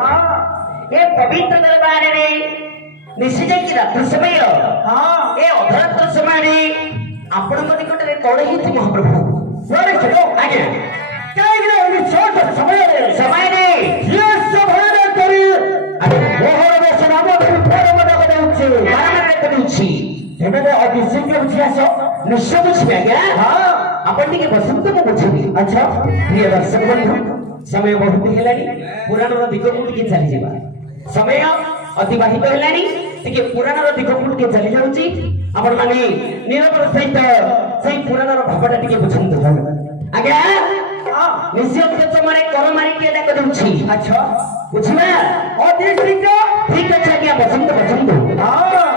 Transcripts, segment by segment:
ए पवित्र दरबार रे निश्चित की रात्र समय ए अधरात्र समय रे आपण को निकट रे कौन हित महाप्रभु सरे चलो आगे काहे रे छोट समय रे ये सब रे करी अरे मोहर में सनाम धरि फेर मत बजाउछि बारम रे करूछि एबे अति शीघ्र बुझि आसो निश्चय बुझि आज्ञा हां आपण टिके बसंत को बुझिबी अच्छा प्रिय दर्शक बंधु समय बहुत हेलानी पुराण रो दिग को टिके चली जेबा समय अतिबाहित हेलानी टिके पुराण रो दिग को टिके चली जाउची आपण माने निरबर सहित सही पुराण रो भावटा टिके बुझंतु आज्ञा निश्चय के तुम्हारे कर मारी के डाक दउछि अच्छा बुझिबा अति शीघ्र ठीक अछि आज्ञा बसंत हां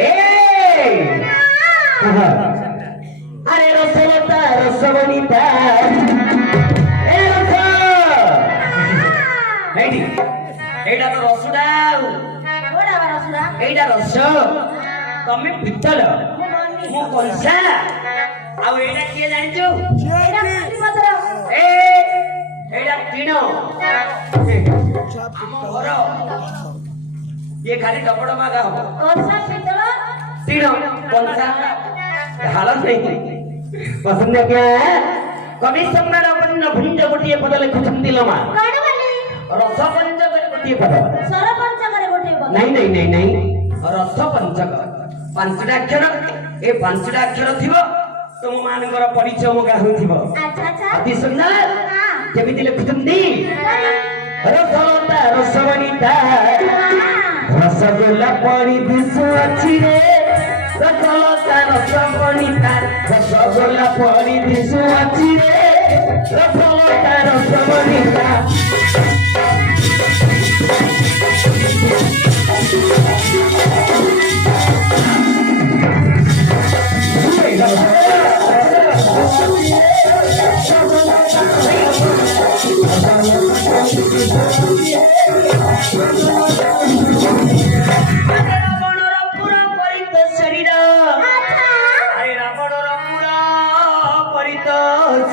ए अरे रसवता रसवनिता ए रस हेडी एडा तो रसुडा कोडा रसुडा एडा रस तमे पितल मो कंसा आ एडा के जानिचो एडा कुटी मतर ए एडा टीनो घर ये खाली डबडमा गा हो कंसा पितल टीनो कंसा ढाल नहीं पसंद क्या कवि सम्राट अपन भुंज गोटिए पद लिखुछंती लमा कोन बल्ली रस पंचक गोटिए पद सरपंच करे गोटे पद नहीं रस पंचक पांचटा अक्षर ए पांचटा अक्षर थिबो तुम मानकर परिचय मगा होथिबो अच्छा अच्छा अति सुंदर हां केमिति लिखुछंती रसवता रसवनिता रसगोल्ला पानी दिसु अछि रे रसवता रसवनिता रसगोल्ला पानी दिसु अछि रे रसवता रसवनिता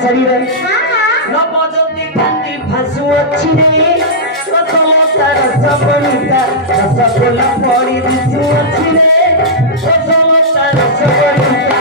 शरीर न बजती कांदी फासु अछि रे रसवता रसवनिता रसगोल्ला पानी दिसु अछि रे रसवता रसवनिता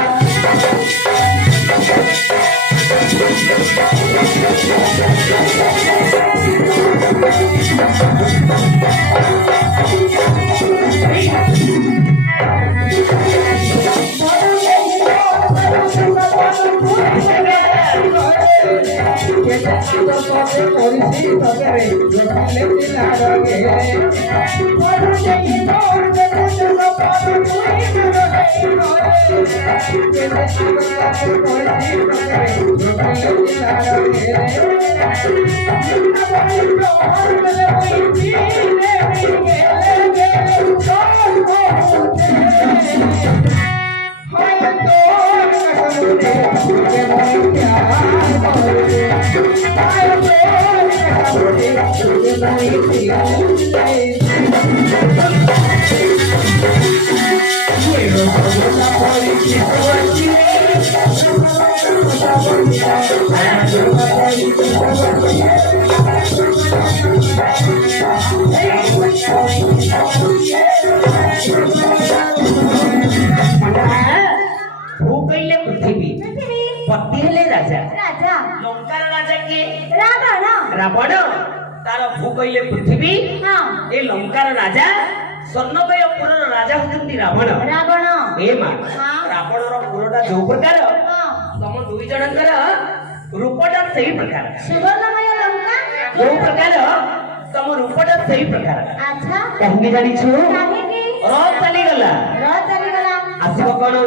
भूकैले पृथ्वी पति हेले राजा राजा लंकार राजा के रावण रावण तार भूकैले पृथ्वी हां ए लंकार राजा स्वर्णमयपुर राजा होती रावण रावण ए मा हां रावणर पुरटा जो प्रकार हां तम दुई जनकर रूपटा सही प्रकार सुवर्णमय लंका जो प्रकार तम रूपटा सही प्रकार अच्छा कहनी जानी छु काहे की रथ चली गला आसिबो कोन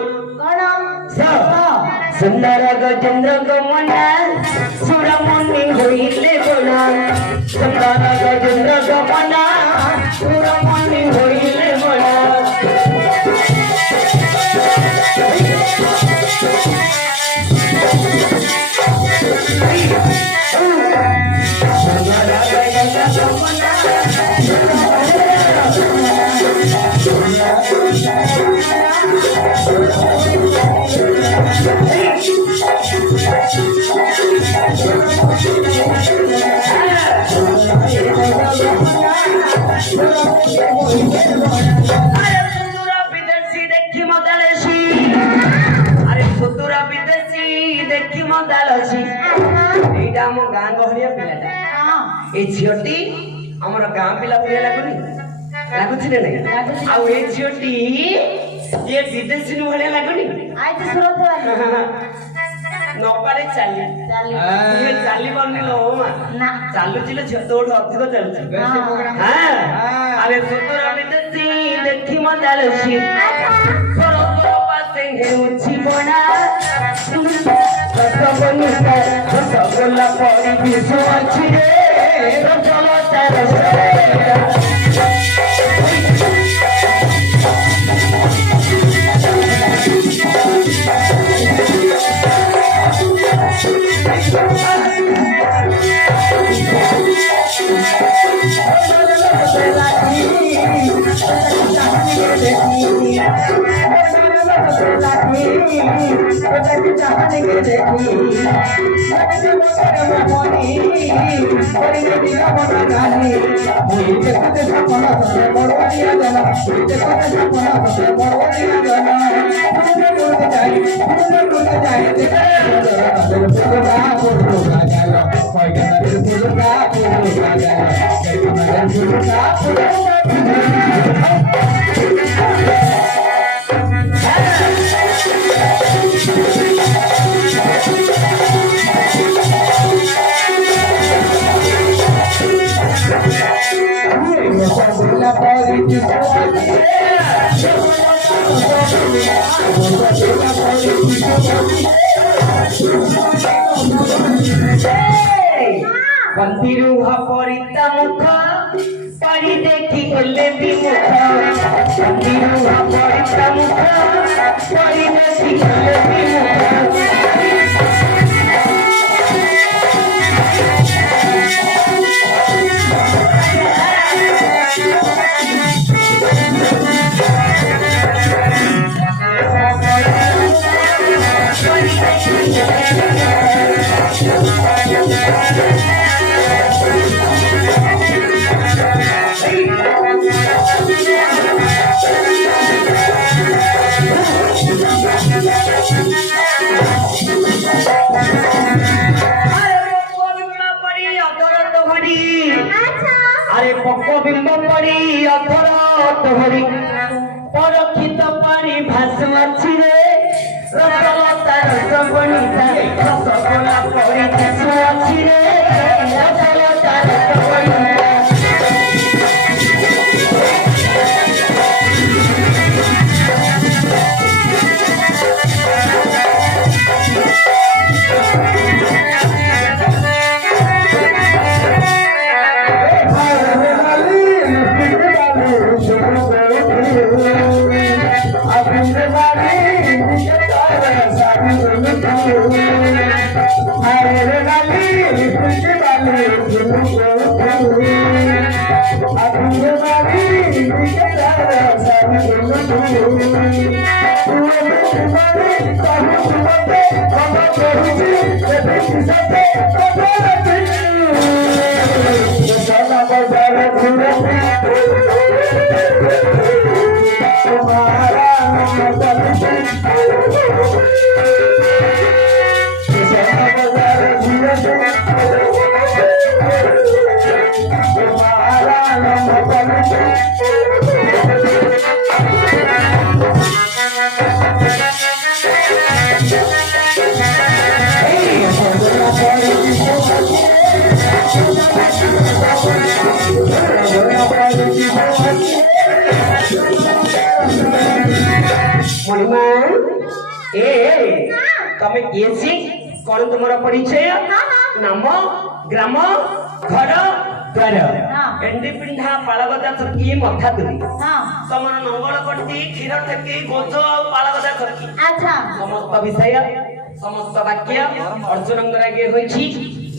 सुंदर गजेंद्र गमना सुरमुनि होइले बोला सुंदर गजेंद्र गमना सुरमुनि होइले बोला সুতুরা বিদেশি দেখি মদালসি আরে সুতুরা বিদেশি দেখি মদালসি এইটা ଆମ ଗାଁ ଗହଳିଆ ପିଲାଟା এই ঝିଅଟି ଆମର ଗାଁ ପିଲା ଭଳିଆ ଲାଗୁନି ଲାଗୁଛି ନା ନାଇଁ ଆଉ ଏ ଝିଅଟି ଇଏ ବିଦେଶୀ ଭଳିଆ ଲାଗୁନି ଆଇଛି ସୁରତ ବାଲି ନପାରେ ଚାଲି ଇଏ ଚାଲି ପାରୁନି ଲୋ ମା ନା ଚାଲୁଛି ଲୋ ଝିଅ ତୋଠୁ ଅଧିକ ଚାଲୁଛି ଆରେ ସୁତୁରା ବିଦେଶୀ ଦେଖି ମଜାଲୁଛି ପରସ୍ପର ପାଶେ ହେଉଛି ବଣା ରସଗୋଲା ପରି ବିଷ ଅଛି ରେ ରସଲତାର Bantiruha porita mukha pari dekhi elle bimukha Bantiruha porita mukha pari dekhi elle bimukha আরে পক্ক বিম্ব পড়ি অধর ধরি পরক্ষিত পানি ভাসুয়াছি রে রসলতা রসবণিতা রসগোলা পড়ি ভাসুয়াছি রে রসলতা রসবণিতা तमे किएसी कोन तुमरा परिचय नाम ग्राम घर द्वार एंडी पिंढा पाळगदा थकी मथा तुरी समन मंगल कोटी क्षीर थकी गोज पाळगदा थकी अच्छा समस्त विषय समस्त वाक्य अर्जुनंग रागे होईछि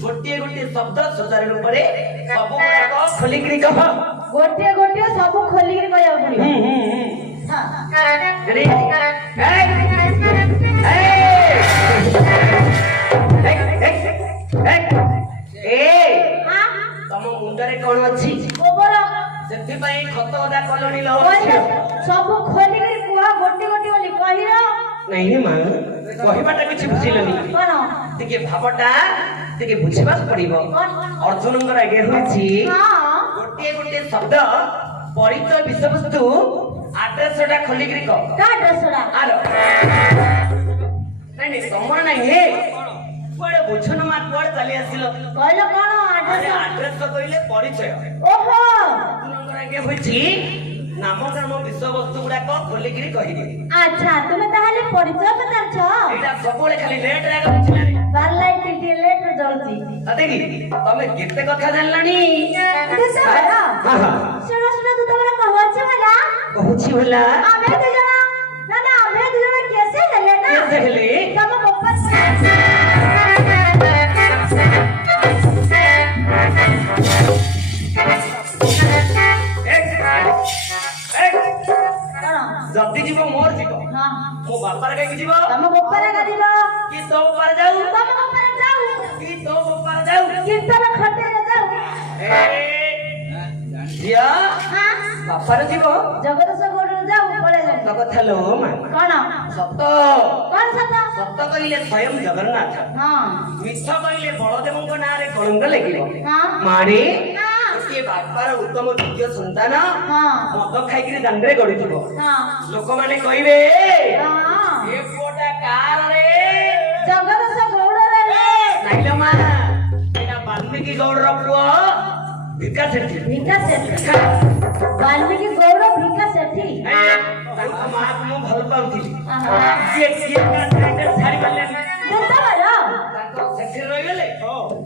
गोटे गोटे शब्द सजारे ऊपर सब गुड़ाक खोलिकरी कह गोटे गोटे सब खोलिकरी कहया पड़ी हां ତମ ମୁଣ୍ଡରେ କଣ ଅଛି ଗୋବର ସେଥିପାଇଁ ଖତ ଅଦା କଲଣି ଲ କହିଲ ସବୁ ଖୋଲିକିରି କୁହ ଗୋଟି ଗୋଟି ବୋଲି କହିଲ ନାଇଁ ମା କହିବାଟା କିଛି ବୁଝିଲନି କଣ ଟିକେ ଭାବଟା ଟିକେ ବୁଝିବାକୁ ପଡିବ ଅର୍ଜୁନଙ୍କର ଆଜ୍ଞା ହେଉଛି ହଁ ଗୋଟିଏ ଗୋଟିଏ ଶବ୍ଦ ପରିଚୟ ବିଷୟବସ୍ତୁ ଆଡ୍ରେସଟା ଖୋଲିକିରି କହ କା ଡ୍ରେସଟା ଆଲୋ ନାଇଁ ନାଇଁ ତମର ନାଇଁ ହେ କୁଆଡେ ବୁଝୁନ ମା କୁଆଡେ ଚାଲି ଆସିଲ କହିଲ କଣ ଆରେ ଆଡ୍ରେସ ଆଡ୍ରେସ ତ କହିଲେ ପରିଚୟ ଓହୋ ଅର୍ଜୁନଙ୍କର ଆଜ୍ଞା ହେଉଛି ନାମ ଗ୍ରାମ ବିଷୟବସ୍ତୁ ଗୁଡାକ ଖୋଲିକିରି କହିବେ ଆଚ୍ଛା ତୁମେ ତାହେଲେ ପରିଚୟ ପଚାରୁଛ ଏଇଟା ସବୁବେଳେ ଖାଲି ଲେଟ୍ ରେ ବୁଝିଲା ବାର ଲାଇଟ୍ ଟିକେ ଲେଟ୍ ରେ ଜଳୁଛି ଦେଖି ତମେ କେତେ କଥା ଜାଣିଲଣି ଶୁଣ ଶୁଣ ତୁ ତମର କହୁଛି ହେଲା କହୁଛି ହେଲା ଆମେ ଦୁଇ ଜଣ ନା ନା ଆମେ ଦୁଇ ଜଣ କେସେ ହେଲେ ନା କେସେ ହେଲେ? ତମ ବାପା କଣ ଯଦି ଯିବ ମୋର ଯିବ ହଁ ମୋ ବାପାର କାହିଁକି ଯିବ ତମ ବାପାର ଗାଦିବ କି ତୋ ବାପାର ଯାଉ ତମ ବାପାର ଯାଉ କି ତୋ ବାପାର ଯାଉ କୀର୍ତ୍ତନ ଖଟେରେ ଯାଉ ଏ ଝିଅ ହଁ ବାପାର ଯିବ ଜଗଦୀଶ ଗୌଡରୁ ଯାଉ ପଳେଇଲେ ସତ କଥା ଲୋ ମା କଣ ସତ କଣ ସତ ସତ କହିଲେ ସ୍ୱୟଂ ଜଗନ୍ନାଥ ହଁ ମିଛ କହିଲେ ବଳଦେବଙ୍କ ନାଁରେ କଳଙ୍କ ଲାଗିବ ହଁ ମାରେ ହଁ ଗୋଟିଏ ବାପାର ଉତ୍ତମ ଦ୍ୱିତୀୟ ସନ୍ତାନ ହଁ ମଦ ଖାଇକିରି ଦାଣ୍ଡରେ ଗଡୁଥିବ ହଁ ଲୋକମାନେ କହିବେ ହଁ ଏ ପୁଅଟା କାର ରେ ଜଗଦୀଶ ଗୌଡରେ ନାଇଲୋ ମା ଏଟା ବାଲ୍ମୀକି ଗୌଡର ପୁଅ ଭିକା ସେଠି ଭିକା ସେଠି ବାଲ୍ମୀକି ଗୌଡ ଭିକା ସେଠି ତାଙ୍କ ମାକୁ ମୁଁ ଭଲ ପାଉଥିଲି ଆହା। କିଏ କିଏ ଛାଡି ପାରିଲେନି ଯେତେବେଳେ ତାଙ୍କ ସେଠି ରହିଗଲେ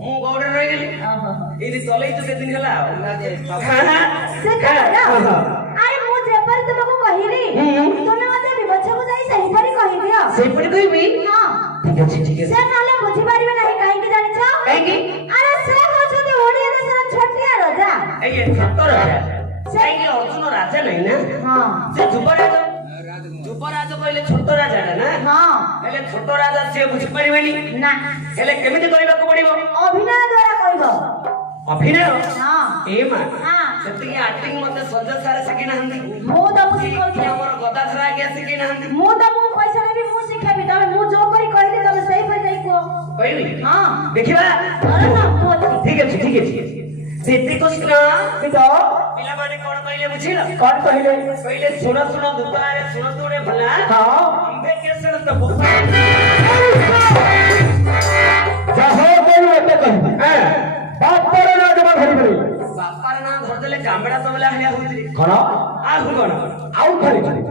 ମୁଁ ଗୌଡରେ ରହିଗଲି ଏଇଠି ଚଲେଇଛୁ କେତେ ଦିନ ହେଲା ସେତେବେଳେ ଆରେ ମୁଁ ଯେପରି ତୁମକୁ କହିଲି ତୁମେ ମତେ ବିବଛକୁ ଯାଇ ସେହିପରି କହିଦିଅ ସେଇପରି କହିବି ହଁ ଠିକ ଅଛି ଠିକ ସେ ନହେଲେ ବୁଝିପାରିବେ ନାହିଁ କାହିଁକି ଜାଣିଛ କାହିଁକି ଆରେ ସେ ହଉଛନ୍ତି ଓଡିଆ ଦେଶର ଛୋଟିଆ ରାଜା ଆଜ୍ଞା ଛୋଟ ରାଜା କାହିଁକି ଅର୍ଜୁନ ରାଜା ନାହିଁ ନା ହଁ ସେ ଯୁବରାଜ ଯୁବରାଜ କହିଲେ ଛୋଟ ରାଜାଟା ନା ହଁ ହେଲେ ଛୋଟ ରାଜା ସିଏ ବୁଝିପାରିବେନି ନା ହେଲେ କେମିତି କରିବାକୁ ପଡିବ ଅଭିନୟ ଦ୍ୱାରା କହିବ ଅଭିନୟ ହଁ ଏ ମା ହଁ ସେତିକି ଆକ୍ଟିଂ ମତେ ସଞ୍ଜୟ ସାର୍ ଶିଖି ନାହାନ୍ତି ମୁଁ ତମକୁ କି ଶିଖଉଛି ଆମର ଗଦାଧର ଆଜ୍ଞା ଶିଖି ନାହାନ୍ତି ମୁଁ ତମକୁ ପଇସା ଦେବି ମୁଁ ଶିଖେଇବି ତମେ ମୁଁ ଯୋଉ ପରି କହିଲି ତମେ ସେଇପରି ଯାଇ କୁହ କହିବି ହଁ ଦେଖିବା ଅରେ ନା ମୁଁ ଅଛି ଠିକ ଅଛି ଠିକ ଅଛି ଶ୍ରୀକୃଷ୍ଣ ପିଲାମାନେ କଣ କହିଲେ ବୁଝିଲ କଣ କହିଲେ କହିଲେ ଶୁଣ ଶୁଣ ଦୁବାରେ ଶୁଣ ଶୁଣେ ଭଲା ହଁ ଆମ୍ଭେ କେସର ତ ଯାହା କହିବୁ ଏତେ କହିବି ବାପର ନାଁ ଜମା ଧରିପାରିବି ବାପାର ନାଁ ଧରିଦେଲେ କାମଡ଼ା ତବଲା ଭଳିଆ ହଉଛି କଣ ଆଉ କଣ ଆଉ ଥରେ ଯିବି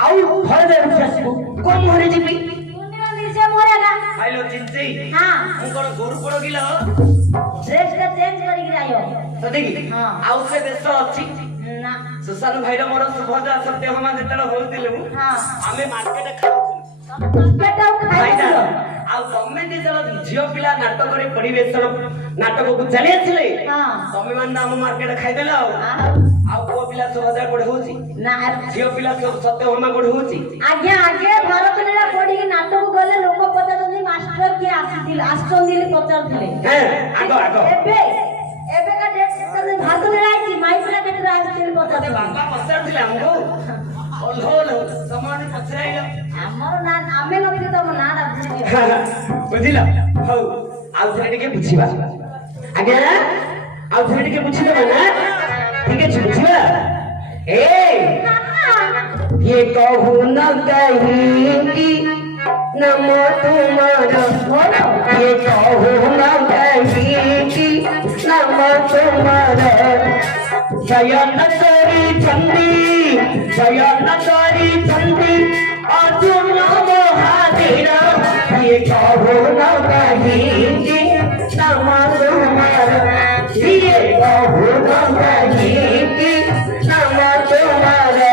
ଆଉ ଥରେ ଯାଇ ଆସିବୁ କୋଉ ମୁହଁରେ ଯିବି ପୂର୍ଣ୍ଣିମା ମିର୍ଜା ମୋରେଗା ଖାଇଲ ଚିଞ୍ଚି ହଁ ମୁଁ କଣ ଗୋରୁ ପଡ କିଲ ଡ୍ରେସ ଟା ଚେଞ୍ଜ କରିକି ଆଇବ ସତେକି ହଁ। ଆଉ ସେ ଦେଶ ଅଛି ନା ସୁଶାନ୍ତ ଭାଇର ମୋର ସୁଭଦ୍ରା ସତ୍ୟଭାମା ଯେତେବେଳେ ହଉଥିଲୁ ହଁ ଆମେ ମାର୍କେଟ ଖାଉଥିଲୁ କେଟା ଖାଇଟା ଖାଇଦିଅ ଆଉ ତମେ ଦି ଜଣ ଝିଅ ପିଲା ନାଟକରେ ପରିବେଷଣ ନାଟକକୁ ଚାଲି ଆସିଲେ ହଁ ତମେ ମାନେ ଆମ ମାର୍କେଟ ଖାଇଦେଲ ଆଉ ଆଉ ପୁଅ ପିଲା ସୁଭଦ୍ରା କୋଠି ହଉଛି ନା ଝିଅ ପିଲା ସତ୍ୟଭାମା କୋଠି ହଉଛି ଆଜ୍ଞା ଆଜ୍ଞା ଭାରତ ଲୀଳା ପଢିକି ନାଟକ ଗଲେ ଲୋକ ପଚାରୁଛନ୍ତି ମାଷ୍ଟର କିଏ ଆସିଥିଲେ ଆସୁଛନ୍ତି ବୋଲି ପଚାରୁଥିଲେ ଆଗ ଆଗ ଏବେ ଏବେକା ଡେଟ୍ ଭାରତ ଲୀଳା ହେଇଛି ମାଇ ପିଲା କେତେ ଆସିଥିଲେ ମତେ ପଚାରୁଥିଲେ ବାପା ପଚାରୁଥିଲେ ଆମକୁ ଓହ୍ଲୋ ତମମାନେ ପଚାରାଇଲ ଆମର ନା ଆମେ ନଥିଲେ ତମ ନାଁ ଟା ଭୁଲିଯିବ ବୁଝିଲ ହଉ ଆଉ ଥରେ ଟିକେ ବୁଝିବା ଆଜ୍ଞା ଆଉ ଥରେ ଟିକେ ବୁଝିଦେବା ନା ଠିକ ଅଛି ବୁଝିବା ये कहू न कहीं नम तुम्हारा ये कहू न कहीं नम तुम्हारा शयन करी चंदी शयन करी चंदी अर्जुन महावीर ये कहू न कहीं नम तुम्हारा ये कहू न कहीं नम तुम्हारा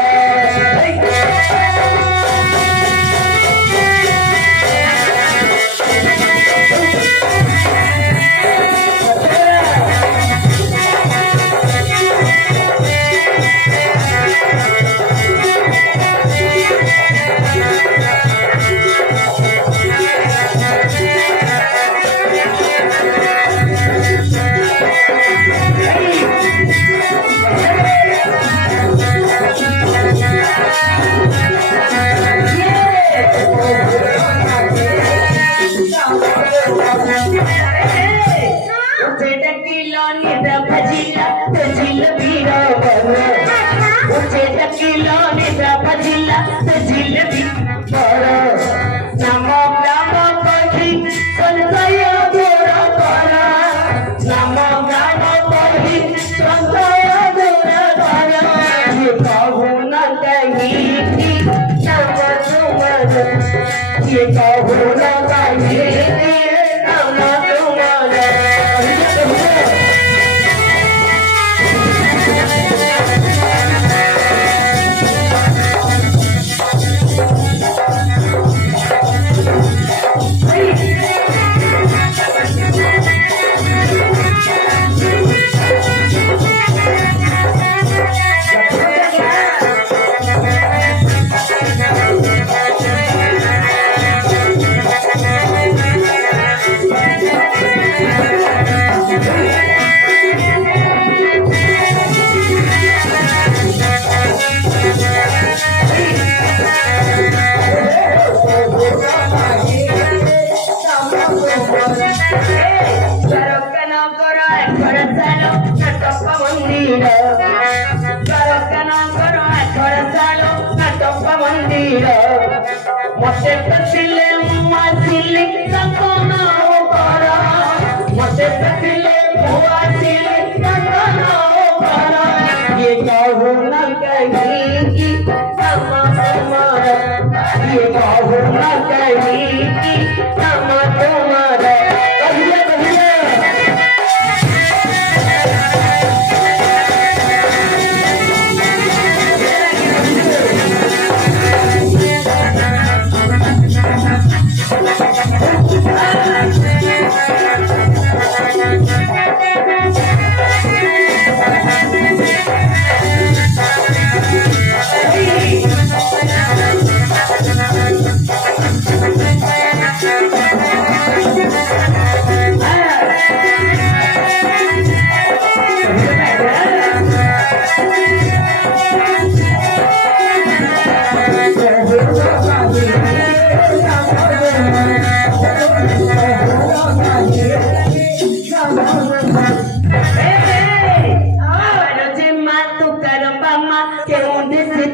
ये कहूँ ना कहीं नाम तुम्हारा मते पतिले मासिले सपना करा मते पतिले मासिले सपना करा ये कहूँ ना कहीं हम तुम्हारा ये कहूँ ना कहीं हम तुम्हारा कहिए कहिए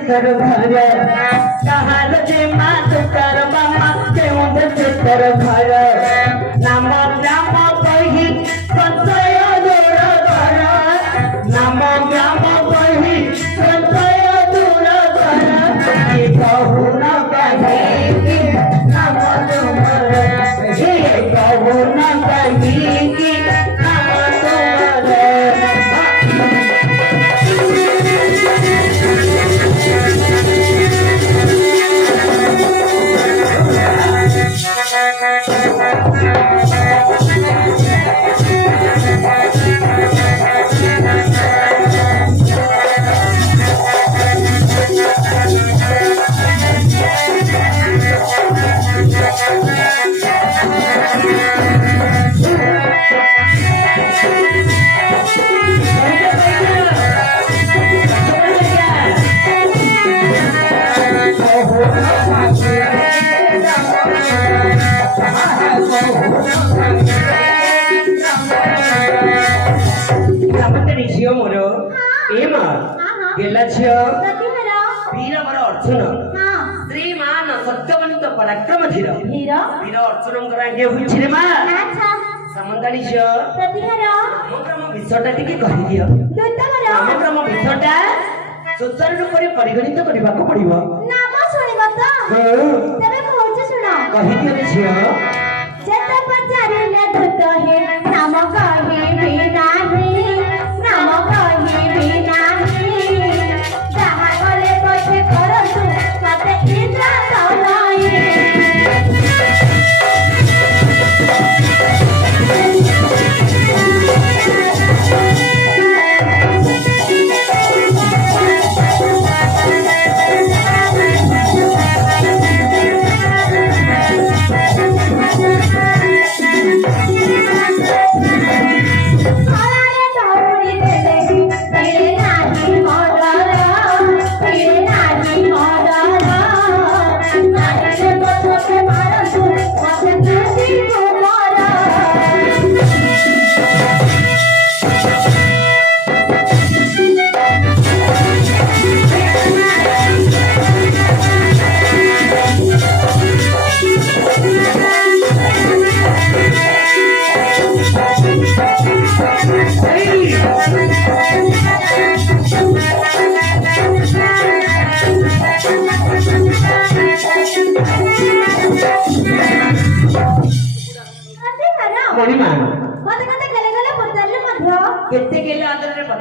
कर घर कहार जे मात कर बामा के उद कर घर नाम ग्राम कही संचय दूर घर नाम ग्राम कही संचय दूर घर ये कहूँ ना कहीं नाम तुम्हारा ये कहूँ ना कहीं नाम तुम्हारा ଝିଅ ମୋର ଏ ମା ଗେଲା ଝିଅ ବୀର ମୋର ଅର୍ଜୁନ ଶ୍ରୀମାନ ସତ୍ୟବନ୍ତ ପରାକ୍ରମ ଧୀର ବୀର ଅର୍ଜୁନଙ୍କର ଆଜ୍ଞା ହୋଇଛି ରେ ମା ସାମନ୍ତାଣୀ ଝିଅ ନାମକ୍ରମ ବିଷୟଟା ଟିକେ କହିଦିଅ ନାମକ୍ରମ ବିଷୟଟା ସୁଚାରୁ ରୂପରେ ପରିଗଣିତ କରିବାକୁ ପଡିବ କହିଦିଅ ଝିଅ ଯେତେ ପଚାରିଲେ ଧୂତ ହେ ନାମ କହିବି ନାହିଁ ନାମ କହିବି ନାହିଁ ଯାହା କଲେ ପଛେ କରନ୍ତୁ ମତେ ଇନ୍ଦ୍ର ନାହିଁ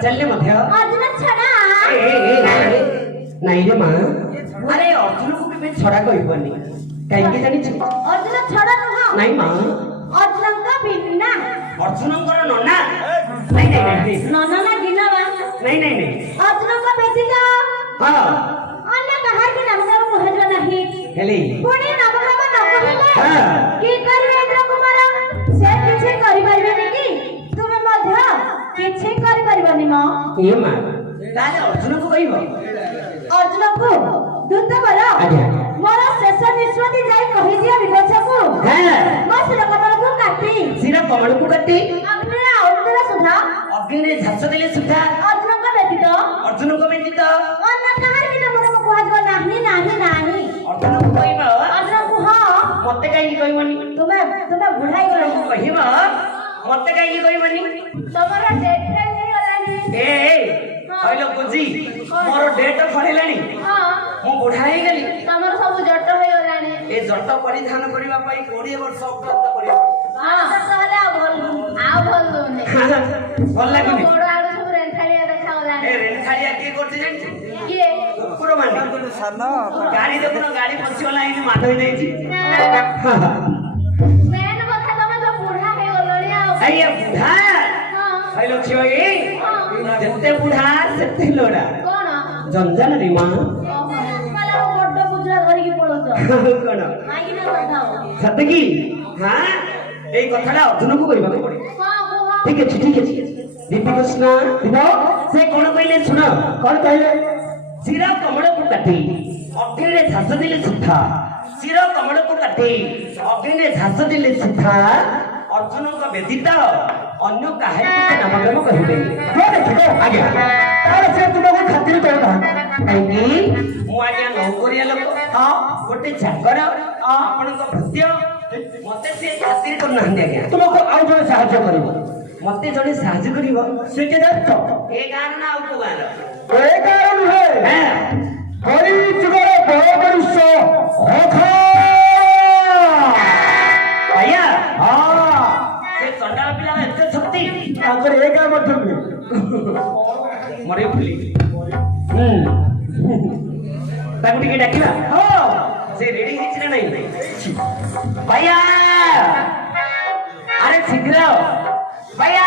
ପଚାରିଲେ ମଧ୍ୟ ଅର୍ଜୁନ ଛଡ଼ା ନାଇଁ ରେ ମା ଆରେ ଅର୍ଜୁନକୁ କେବେ ଛଡା କହିବନି କାହିଁକି ଜାଣିଛୁ ଅର୍ଜୁନ ଛଡ଼ା ନୁହଁ ନାଇଁ ମା ଅର୍ଜୁନଙ୍କ ବିନା ଅର୍ଜୁନଙ୍କର ନନା ନାଇଁ ନାଇଁ ନାଇଁ ନନା ନା ଗିନବା ନାଇଁ ନାଇଁ ନାଇଁ ଅର୍ଜୁନଙ୍କ ବ୍ୟତୀତ ହଁ ଅନ୍ୟ କାହାକି ନାମଗାମ କୁହାଯିବ ନାହିଁ ହେଲି ପୁଣି ନାମଗାମ ନ କହିଲେ ହଁ। କି କରିବେ ଇନ୍ଦ୍ର କୁମାର ସେ କିଛି କରିପାରିବେନି କି ତୁମେ ମଧ୍ୟ କିଛି କରିପାରିବନି ମ ଏ ମା ତାହେଲେ ଅର୍ଜୁନକୁ କହିବ ଅର୍ଜୁନକୁ ଦୂତ କର ଆଜ୍ଞା। ମୋର ଶେଷ ନିଷ୍ପତ୍ତି ଯାଇ କହିଦିଅ ବିପକ୍ଷକୁ ହଁ। ମୋ ଶିରକମଳକୁ କାଟି ଶିର କମଳକୁ କାଟି ଅଗ୍ନିରେ ଆହୁତିର ସୁଦ୍ଧା ଅଗ୍ନିରେ ଝାସ ଦେଲେ ସୁଦ୍ଧା ଅର୍ଜୁନଙ୍କ ବ୍ୟତୀତ ଅର୍ଜୁନଙ୍କ ବ୍ୟତୀତ ଅନ୍ୟ କାହାରି ନାମଗାମ କୁହାଯିବ ନାହିଁ ନାହିଁ ନାହିଁ ଅର୍ଜୁନକୁ କହିବ ଅର୍ଜୁନକୁ ହଁ ମତେ କାହିଁକି କହିବନି ତୁମେ ତୁମେ ବୁଢା ହେଇଗଲଣି କହିବ ମତେ କାହିଁକି କହିବନି ତମର ଡେଟ୍ ଟାଇମ୍ ହେଇଗଲାଣି ଏ କହିଲ ବୁଝି ମୋର ଡେଟ୍ ପଳେଇଲାଣି ହଁ ମୁଁ ବୁଢା ହେଇଗଲି ତମର ସବୁ ଜଟ ହେଇଗଲାଣି ଏ ଜଟ ପରିଧାନ କରିବା ପାଇଁ 20 ବର୍ଷ ଅକ୍ରାନ୍ତ କରିବା ହଁ ତାହେଲେ ଆଉ ଭଲ ଦଉନି ଭଲ ଲାଗୁନି ଗୋଡ ଆଡୁ ସବୁ ରେଣ୍ଠାଳିଆ ଦେଖାଗଲାଣି ଏ ରେଣ୍ଢାଳିଆ କିଏ କରୁଛି ଜାଣିଛୁ କିଏ କୁକୁର ମାନେ ଗାଡି ଦେଖୁନ ଗାଡି ପଶିଗଲା ଏଇଠି ମାଡ ହେଇଯାଇଛି ମେନ୍ କଥା ତମେ ତ ବୁଢା ହେଇଗଲଣି ଆଉ ଆଜ୍ଞା ବୁଢା ହଁ ଭାଇ ଲକ୍ଷ୍ମୀ ଭାଇ ଯେତେ ବୁଢା ସେତେ ଲୋଡା କଣ ଜଞ୍ଜାନ ରେ ମା ବଡ ବୁଝା ଧରିକି ପଳଉଛ କଣ ମାଗିନା କଥା ସତ କି ହଁ ଏଇ କଥାଟା ଅର୍ଜୁନକୁ କହିବାକୁ ପଡିବ ହଁ କୁହ ଠିକ ଅଛି ଦୀପି କୃଷ୍ଣ ଦୀପ ସେ କଣ କହିଲେ ଶୁଣ କଣ କହିଲେ ଶିର କମଳକୁ କାଟି ଅଗ୍ନିରେ ଝାସ ଦେଲେ ସୁଦ୍ଧା ଶିର କମଳକୁ କାଟି ଅଗ୍ନିରେ ଝାସ ଦେଲେ ସୁଦ୍ଧା ଅର୍ଜୁନଙ୍କ ବ୍ୟତୀତ ଅନ୍ୟ କାହାକୁ ସେ ନାମଗ୍ରାମ କହିବେନି ଆଜ୍ଞା ତାହେଲେ ସେ ତୁମକୁ ଖାତିର କରୁନାହାନ୍ତି କାହିଁକି ମୁଁ ଆଜ୍ଞା ନୌକରିଆ ଲୋକ ଗୋଟେ ଚାକର ଆପଣଙ୍କ ଭୃତ୍ୟ ମତେ ସେ ଖାତିର କରୁନାହାନ୍ତି ଆଜ୍ଞା ତୁମକୁ ଆଉ ଜଣେ ସାହାଯ୍ୟ କରିବ ମତେ ଜଣେ ସାହାଯ୍ୟ କରିବ ସେ କିଏ ଜାଣିଛ ଏ ଗାଁର ନା ଆଉ କୋଉ ଗାଁର ଏ ଗାଁର ନୁହେଁ କଳି ଯୁଗର ବଡ଼ ମଣିଷ ଆଜ୍ଞା ହଁ ସେ ଚଣ୍ଡାଳ ପିଲାର ଏତେ ଶକ୍ତି ତାଙ୍କର ଏ ଗାଁ ମଧ୍ୟ ନୁହେଁ ମରେ ଫୁଲି ତାକୁ ଟିକେ ଡାକିବା ହଁ ସେ ରେଡି ହେଇଛି ନା ନାଇଁ ଭାଇୟା ଆରେ ଶୀଘ୍ର ଭାଇୟା